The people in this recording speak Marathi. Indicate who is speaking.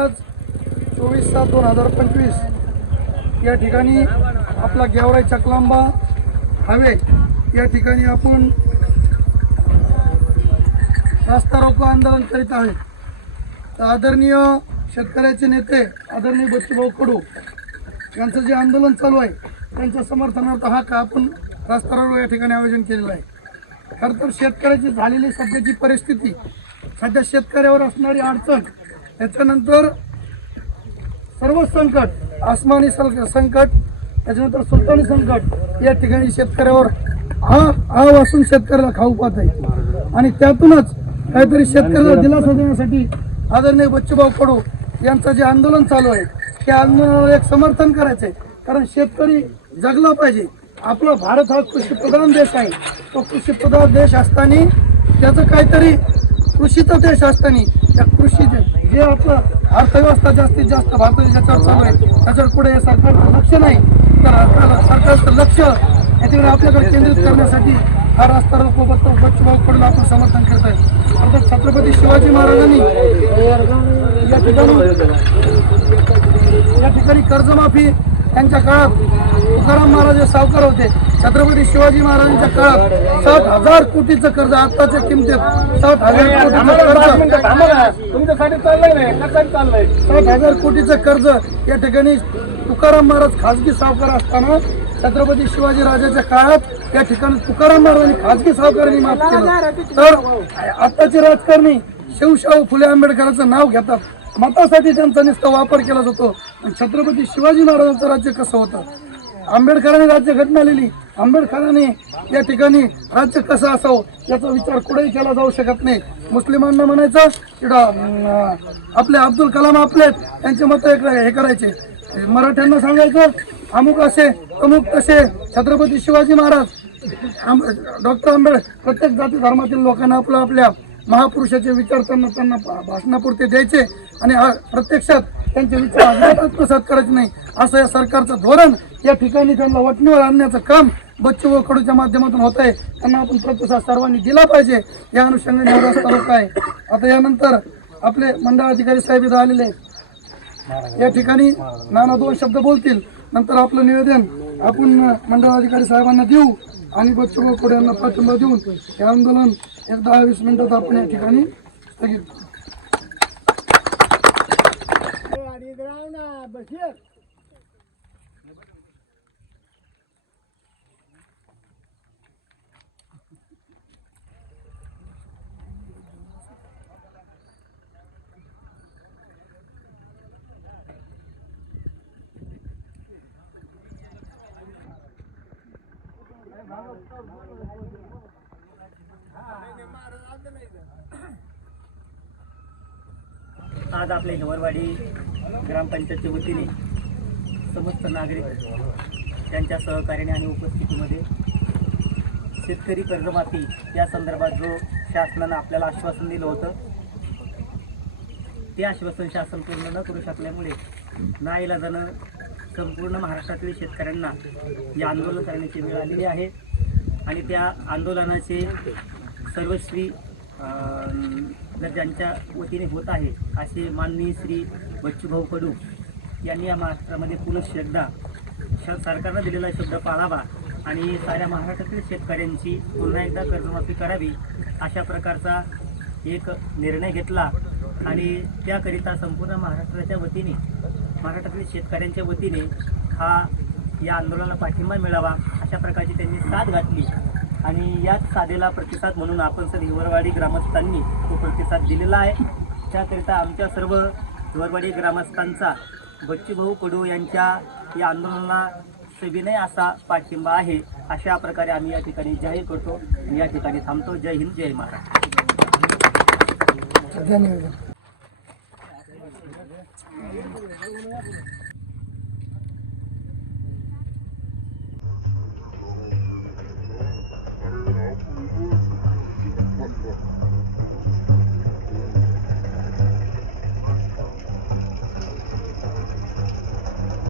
Speaker 1: आज चोवीस सात दोन हजार पंचवीस या ठिकाणी आपला गेवराई चकलांबा हवे या ठिकाणी आपण रास्ता रोको आंदोलन करीत आहे. तर आदरणीय शेतकऱ्याचे नेते आदरणीय बच्चूभाऊ कडू यांचं जे आंदोलन चालू आहे त्यांच्या समर्थनार्थ हा का आपण रास्ता रोको या ठिकाणी आयोजन केलेलं आहे. खरं तर शेतकऱ्याची झालेली सध्याची परिस्थिती सध्या शेतकऱ्यावर असणारी अडचण त्याच्यानंतर सर्व संकट आसमानी सल- संकट त्याच्यानंतर सुलतानी संकट या ठिकाणी शेतकऱ्यावर हा हा वासून शेतकऱ्याला खाऊ पाहत आहे. आणि त्यातूनच काहीतरी शेतकऱ्याला दिलासा देण्यासाठी आदरणीय बच्चूभाऊ कडू यांचं जे आंदोलन चालू आहे त्या आंदोलनाला एक समर्थन करायचं आहे. कारण शेतकरी जगला पाहिजे. आपला भारत हा कृषीप्रधान देश आहे. तो कृषीप्रधान देश असताना त्याचं काहीतरी कृषीचा देश असताना त्या कृषी जे आपलं अर्थव्यवस्था जास्तीत जास्त भारताची ज्याच्यावर चालू आहे त्याच्यावर पुढे सरकारचं लक्ष नाही तर सरकारचं लक्ष याच्याकडे आपल्याकडे केंद्रित करण्यासाठी हा रास्ता रोको बच्च बच्चूभाऊ कडून आपण समर्थन करत आहे. अर्थात छत्रपती शिवाजी महाराजांनी या ठिकाणी या ठिकाणी कर्जमाफी त्यांच्या काळात तुकाराम महाराज हे सावकार होते. छत्रपती शिवाजी महाराजांच्या काळात सात हजार कोटीचं कर्ज आताच्या किमतीत सात हजार कोटीचं कर्ज.
Speaker 2: तुमच्यासाठी चाललंय नाही कशासाठी चाललंय?
Speaker 1: सात हजार कोटीचं कर्ज या ठिकाणी तुकाराम महाराज खाजगी सावकार असताना छत्रपती शिवाजी राजाच्या काळात या ठिकाणी तुकाराम महाराजांनी खाजगी सावकारांनी माफ केलं. तर आताचे राजकारणी शिवशाहू फुले आंबेडकरांचं नाव घेतात. मतासाठी त्यांचा नुसता वापर केला जातो. छत्रपती शिवाजी महाराजांचं राज्य कसं होतं? आंबेडकरांनी राज्य घटना लिहिली. आंबेडकरांनी या ठिकाणी राज्य कसं असावं याचा विचार कुठेही केला जाऊ शकत नाही. मुस्लिमांना म्हणायचं इकडं आपले अब्दुल कलाम आपले त्यांचे मत हे करायचे. मराठ्यांना सांगायचं अमुक असे अमुक तसे छत्रपती शिवाजी महाराज डॉक्टर आंबेड प्रत्येक जाती धर्मातील लोकांना आपल्या आपल्या महापुरुषाचे विचार त्यांना त्यांना भाषणापुरते द्यायचे आणि प्रत्यक्षात त्यांचे विचार आत्मसात करायचे नाही. असं या सरकारचं धोरण या ठिकाणी त्यांना वटणीवर आणण्याचं काम बच्चू व कडूच्या माध्यमातून होत आहे. त्यांना आपण प्रतिसाद सर्वांनी दिला पाहिजे. या अनुषंगाने हा रस्ता आहे. आता यानंतर आपले मंडळ अधिकारी साहेब इथं आलेले आहेत. या ठिकाणी नाना दोन शब्द बोलतील. नंतर आपलं निवेदन आपण मंडळ अधिकारी साहेबांना देऊ आणि बच्चू कडू यांना पाठिंबा देऊन हे आंदोलन एक दहा वीस मिनिटात आपण या ठिकाणी स्थगित
Speaker 3: आज आपले हिवरवाडी ग्रामपंचायतच्या वतीने समस्त नागरिक त्यांच्या सहकार्याने आणि उपस्थितीमध्ये शेतकरी कर्जमाफी या संदर्भात जो शासनानं आपल्याला आश्वासन दिलं होतं ते आश्वासन शासन पूर्ण न करू शकल्यामुळे नाईलाजानं संपूर्ण महाराष्ट्रातील शेतकऱ्यांना हे आंदोलन करण्याची वेळ आलेली आहे. आणि त्या आंदोलनाचे सर्वश्री जर ज्यांच्या वतीने होत आहे असे माननीय श्री बच्चूभाऊ कडू यांनी या महाराष्ट्रामध्ये पुनश्च श्रद्धा श सरकारनं दिलेला शब्द पाळावा आणि साऱ्या महाराष्ट्रातील शेतकऱ्यांची पुन्हा एकदा कर्जमाफी करावी अशा प्रकारचा एक निर्णय घेतला आणि त्याकरिता संपूर्ण महाराष्ट्राच्या वतीने महाराष्ट्रातील शेतकऱ्यांच्या वतीने हा या आंदोलनाला पाठिंबा मिळावा अशा प्रकारची त्यांनी साथ घातली. आणि याच साधेला प्रतिसाद म्हणून आपण सर हिवरवाडी ग्रामस्थांनी तो प्रतिसाद दिलेला आहे. त्याकरिता आमच्या सर्व हिवरवाडी ग्रामस्थांचा बच्चूभाऊ कडू यांच्या या आंदोलनाला सविनय असा पाठिंबा आहे. अशा प्रकारे आम्ही या ठिकाणी जाहीर करतो. या ठिकाणी थांबतो. जय हिंद जय महाराष्ट्र.